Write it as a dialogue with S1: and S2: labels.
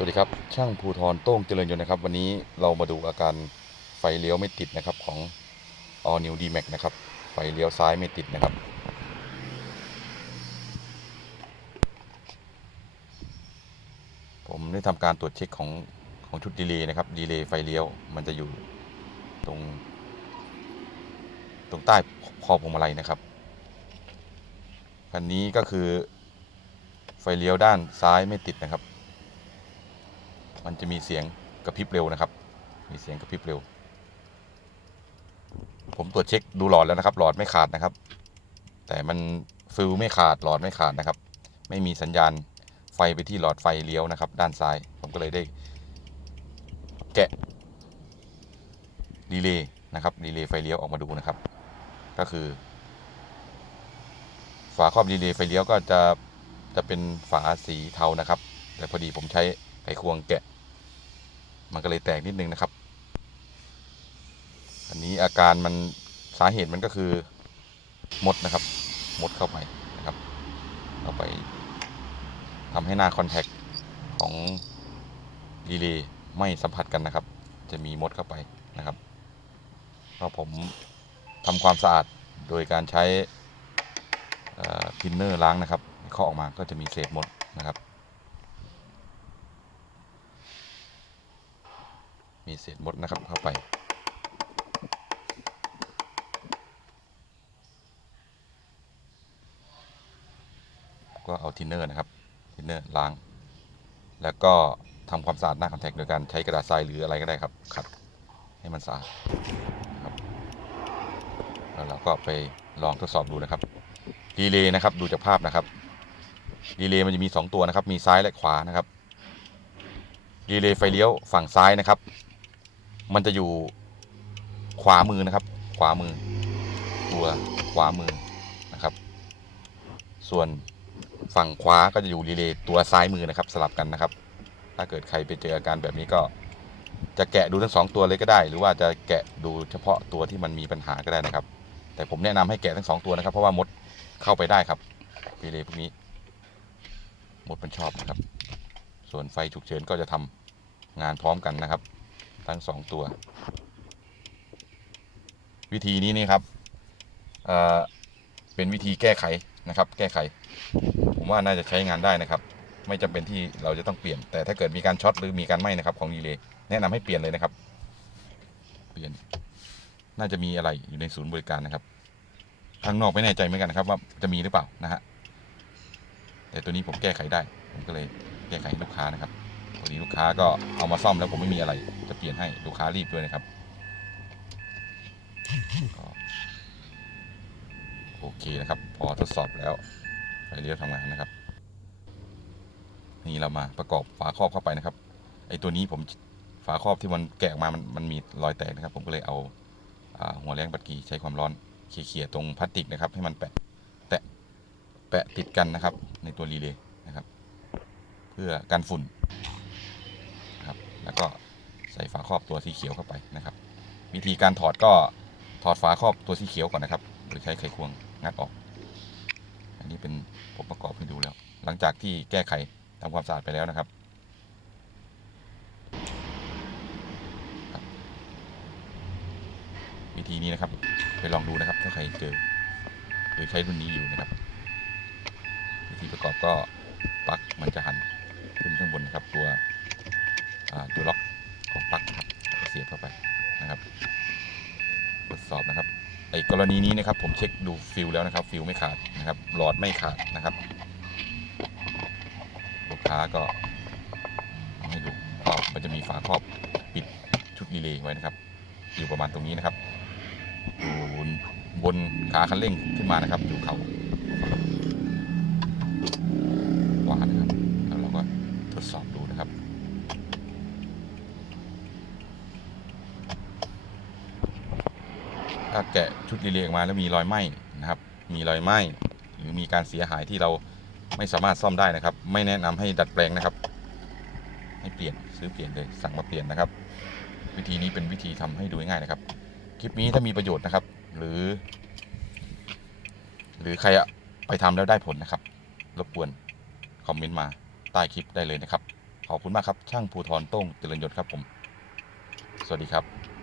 S1: สวัสดีครับช่างภูทรโต้งเจริญยนต์นะครับ วันนี้เรามาดูอาการไฟเลี้ยวไม่ติดนะครับของ All New D Max นะครับ ไฟเลี้ยวซ้ายไม่ติดนะครับ ผมได้ทำการตรวจเช็คของของชุดดีเลย์นะครับดีเลย์ไฟเลี้ยวมันจะอยู่ตรง ตรงใต้คอพวงมาลัยนะครับคันนี้ก็คือไฟเลี้ยวด้านซ้ายไม่ติดนะครับ มันจะมีเสียงกระพริบเร็วนะครับ มีเสียงกระพริบเร็ว ผมตรวจเช็คดูหลอดแล้วนะครับ หลอดไม่ขาดนะครับ แต่มันฟิลไม่ขาดหลอดไม่ขาดนะครับ ไม่มีสัญญาณไฟไปที่หลอดไฟเลี้ยวนะครับ ด้านซ้าย ผมก็เลยได้ แกะดีเลย์นะครับดีเลย์ไฟเลี้ยวออกมาดูนะครับ ก็คือ ฝาครอบดีเลย์ไฟเลี้ยวก็จะจะเป็นฝาสีเทานะครับ แต่พอดีผมใช้ ไขควงแกะ มันก็เลยแตกนิดนึงนะครับ อันนี้อาการมันสาเหตุมันก็คือมดนะครับ มดเข้าไปนะครับเข้าไปทำให้หน้าคอนแทคของรีเลย์ไม่สัมผัสกันนะครับ จะมีมดเข้าไปนะครับก็ผมทำความสะอาดโดยการใช้ทินเนอร์ล้างนะครับเคาะออกมาก็จะมีเศษมดนะครับ มีเศษมดนะครับเข้าไปก็เอาทินเนอร์นะครับทินเนอร์ล้าง แล้วก็ทำความสะอาดหน้าคอนแทคโดยการใช้กระดาษทรายหรืออะไรก็ได้ครับขัดให้มันสะอาดครับแล้วเราก็ไปลองทดสอบดูนะครับดีเลย์นะครับดูจากภาพนะครับดีเลย์มันจะมี 2 ตัวนะครับ มีซ้ายและขวานะครับดีเลย์ไฟเลี้ยวฝั่งซ้ายนะครับ มันจะอยู่ขวามือนะครับ ขวามือ ตัวขวามือนะครับ ส่วนฝั่งขวาก็จะอยู่รีเลย์ตัวซ้ายมือนะครับ สลับกันนะครับ ถ้าเกิดใครไปเจออาการแบบนี้ก็จะแกะดูทั้งสองตัวเลยก็ได้ หรือว่าจะแกะดูเฉพาะตัวที่มันมีปัญหาก็ได้นะครับ แต่ผมแนะนำให้แกะทั้งสองตัวนะครับ เพราะว่ามดเข้าไปได้ครับรีเลย์พวกนี้มดมันชอบนะครับ ส่วนไฟฉุกเฉินก็จะทำงานพร้อมกันนะครับ ทั้งสองตัว วิธีนี้นี่ครับเเป็นวิธีแก้ไขนะครับ แก้ไข ผมว่าน่าจะใช้งานได้นะครับ ไม่จำเป็นที่เราจะต้องเปลี่ยน แต่ถ้าเกิดมีการช็อตหรือมีการไหม้นะครับของรีเลย์แนะนำให้เปลี่ยนเลยนะครับ เปลี่ยน น่าจะมีอะไรอยู่ในศูนย์บริการนะครับข้างนอกไม่แน่ใจเหมือนกันนะครับ ว่าจะมีหรือเปล่านะฮะแต่ตัวนี้ผมแก้ไขได้ ผมก็เลยแก้ไขให้ลูกค้านะครับ พอดีลูกค้าก็เอามาซ่อมแล้วผมไม่มีอะไร จะเปลี่ยนให้ลูกค้ารีบด้วยนะครับโอเคนะครับ พอทดสอบแล้วไฟเลี้ยวทำงานนะครับ นี่เรามาประกอบฝาครอบเข้าไปนะครับไอตัวนี้ผมฝาครอบที่มันแกะออกมามันมันมีรอยแตกนะครับ ผมก็เลยเอาอาหัวแรงบัดกีใช้ความร้อนเขี่ยๆตรงพลาสติกนะครับ ให้มันแปะแตะแปะติดกันนะครับ ในตัวรีเลย์นะครับ เพื่อกันฝุ่น แล้วก็ใส่ฝาครอบตัวสีเขียวเข้าไปนะครับ วิธีการถอดก็ถอดฝาครอบตัวสีเขียวก่อนนะครับ โดยใช้ไขควงงัดออก อันนี้เป็นผมประกอบให้ดูแล้ว หลังจากที่แก้ไขทำความสะอาดไปแล้วนะครับวิธีนี้นะครับ ไปลองดูนะครับ ถ้าใครเจอหรือใช้รุ่นนี้อยู่นะครับ วิธีประกอบก็ปลั๊กมันจะหันขึ้นข้างบนนะครับตัว ตัวล็อกของปลั๊กครับเสียบเข้าไปนะครับทดสอบนะครับไอ้กรณีนี้นะครับผมเช็คดูฟิลแล้วนะครับ ฟิลไม่ขาดนะครับ หลอดไม่ขาดนะครับ ลูกค้าก็ให้ดูก็มันจะมีฝาครอบปิดชุดรีเลย์ไว้นะครับ อยู่ประมาณตรงนี้นะครับอยู่บนขาคันเร่งขึ้นมานะครับ อยู่เขาขวานะครับแล้วเราก็ทดสอบดูนะครับ ถ้าแกะชุดรีเลย์ออกมาแล้วมีรอยไหม้นะครับ มีรอยไหม้หรือมีการเสียหายที่เราไม่สามารถซ่อมได้นะครับ ไม่แนะนำให้ดัดแปลงนะครับ ให้เปลี่ยนซื้อเปลี่ยนเลยสั่งมาเปลี่ยนนะครับ วิธีนี้เป็นวิธีทำให้ดูง่ายนะครับ คลิปนี้ถ้ามีประโยชน์นะครับ หรือ หรือใครอะไปทำแล้วได้ผลนะครับ รบกวนคอมเมนต์มาใต้คลิปได้เลยนะครับ ขอบคุณมากครับ ช่างภูทรโต้งเจริญยศครับผม สวัสดีครับ